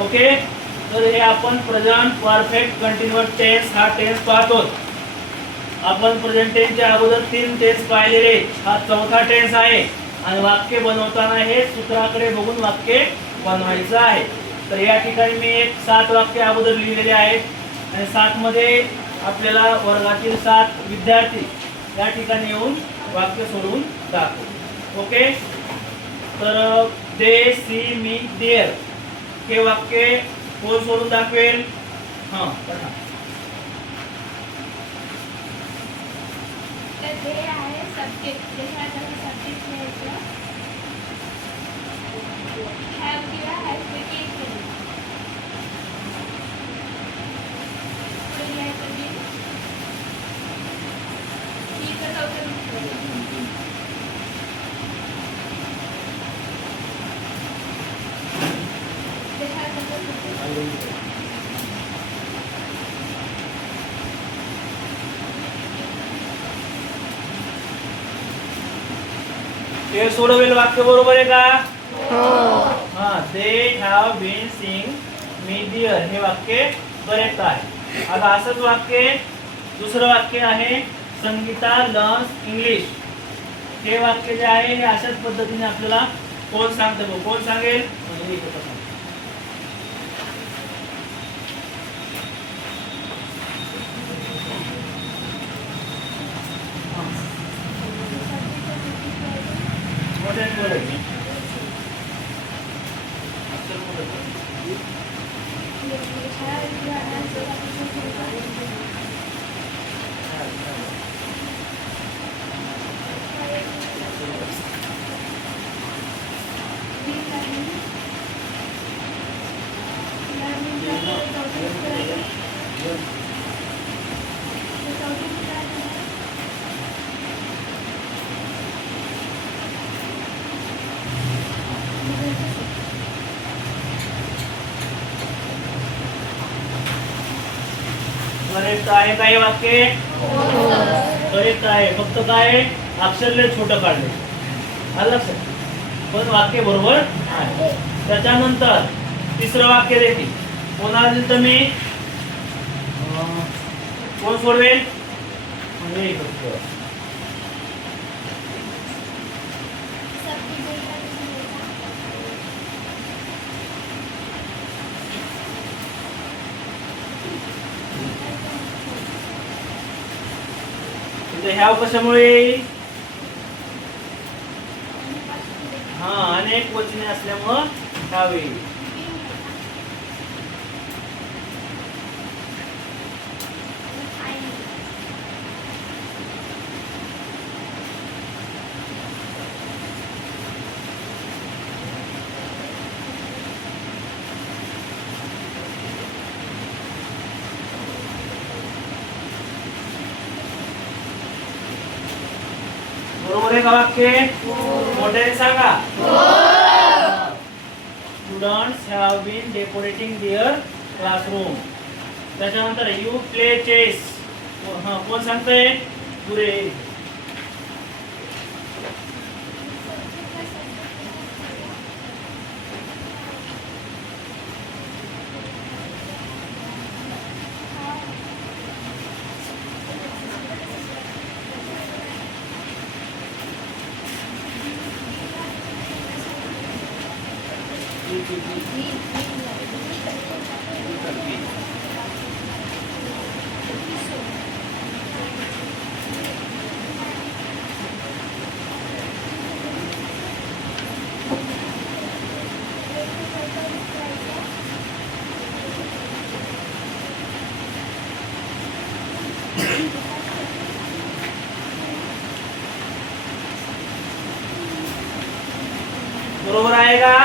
Okay, तर हे आपण प्रेझेंट परफेक्ट कंटिन्युअस टेन्स हा टेन्स पाहतो. आपण प्रेझेंट टेन्सच्या अगोदर 3 टेन्स पाहिलेले, हा चौथा टेन्स आहे. आणि वाक्य बनवताना हे सूत्राकडे बघून वाक्य बनवायचं आहे. तर या ठिकाणी मी एक 7 वाक्य अगोदर लिहिलेले आहेत आणि 7 मध्ये आपल्याला वर्गातील 7 विद्यार्थी या ठिकाणी येऊन वाक्य सोडवून दाखव. ओके, तर दे सी मी देअर हे वाक्य कोण सोडून दाखवेल? हां, पहा. तर हे आहे सब्जेक्ट, जसं आपल्याला सब्जेक्ट लिहायचं. हॅव किंवा हॅज पैकी एक केलं. पुढे लिहायचं बी. टीचं चौथं लिहायचं. जसं आपल्याला ते सोडवेल वाक्य बरोबर आहे का? हा, they have been seeing me dear हे वाक्य करेक्ट आहे. आता असंच वाक्य दुसरं वाक्य आहे, संगीता लर्न्स इंग्लिश. हे वाक्य जे आहे हे अशाच पद्धतीने आपल्याला कोण सांगतं, कोण सांगेल? करेक्ट आहे काय वाक्य? करेक्ट आहे. फक्त काय अक्षरले छोटं काढले, आलं लक्षात? पण वाक्य बरोबर आहे. त्याच्यानंतर तिसरं वाक्य देखील कोणाला दिलं तर मी कोण सोडवेल? ह्या कशामुळे येईल? हा, अनेक वचने असल्यामुळं ह्याव येईल. बरोबर आहे का वाक्य? मोठ्याने सांगा. Students have been decorating their classroom. त्याच्यानंतर यू प्ले चेस. कोण सांगतंय? पुरे. बरोबर आहे का?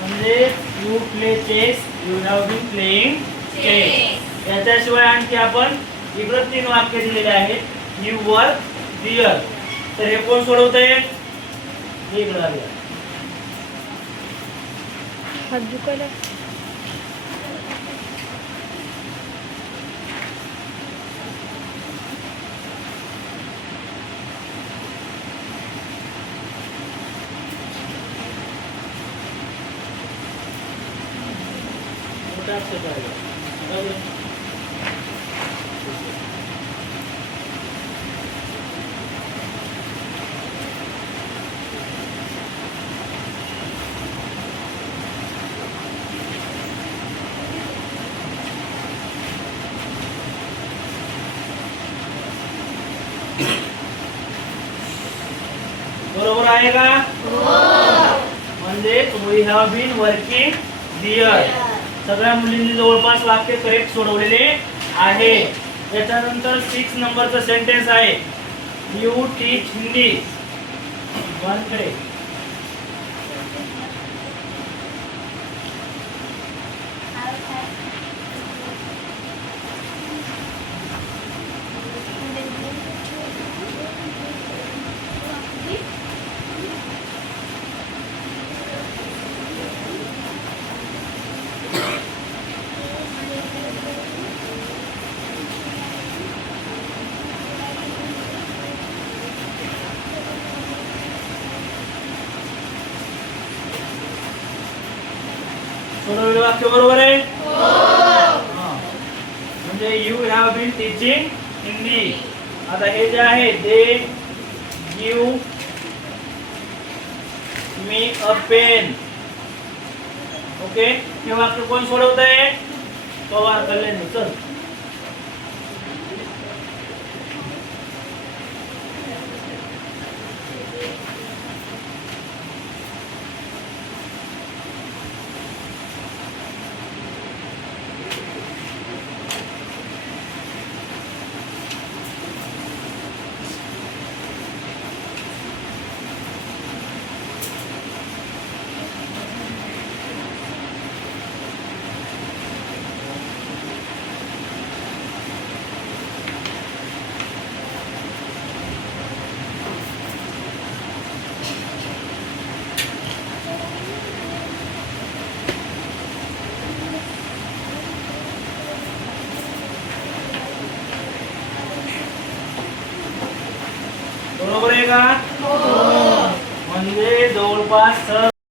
म्हणजे you play chess, you have been playing chess. याच्याशिवाय आणखी आपण इकडे 3 वाक्य दिलेले आहेत. You were dear. तर हे कोण सोडवतंय? इकडे आले. हात दुखायला. मोठा अक्षर करायचा. बरोबर आहे का? म्हणजे we have been working here. सगळ्या मुलींनी जवळपास वाक्य करेक्ट सोडवलेले आहे. त्याच्यानंतर 6 नंबरचं सेंटेन्स आहे, यू टीच हिंदी. कडे सोडवलेलं वाक्य बरोबर आहे. म्हणजे you have been teaching Hindi. आता हे जे आहे, they give me a pen. Okay, हे वाक्य कोण सोडवत आहे? पवार कल्याणी. चल बरोबर आहे का? म्हणजे जवळपास